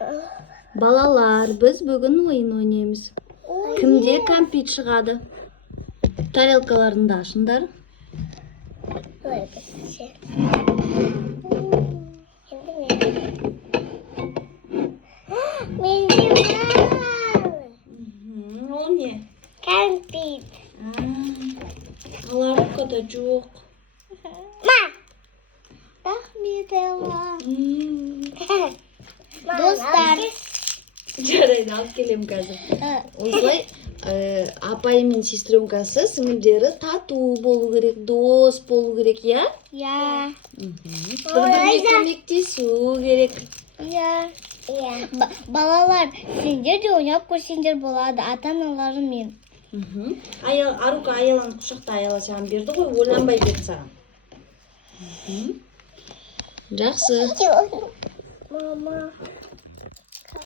Балалар, біз бүгін ойын ойнаймыз. Кімде кәмпит шығады? Тарелкаларында ашыңдар. Ол не? Кәмпит. Аларыкада жоқ. Рахмет, Элла. Достар. Жарайды, алып келем қазір. Осылай апай мен сестренкасы сіңілдері тату болу керек, дос болу керек, я? Я. Бір-біріне көмектесу керек. Я. Балалар, сендер де ойнап көрсеңдер болады, ата-аналарым мен. Арука аяланы құшақта, аяла саған берді ғой, ойланбай берді саған. Жақсы. Мама.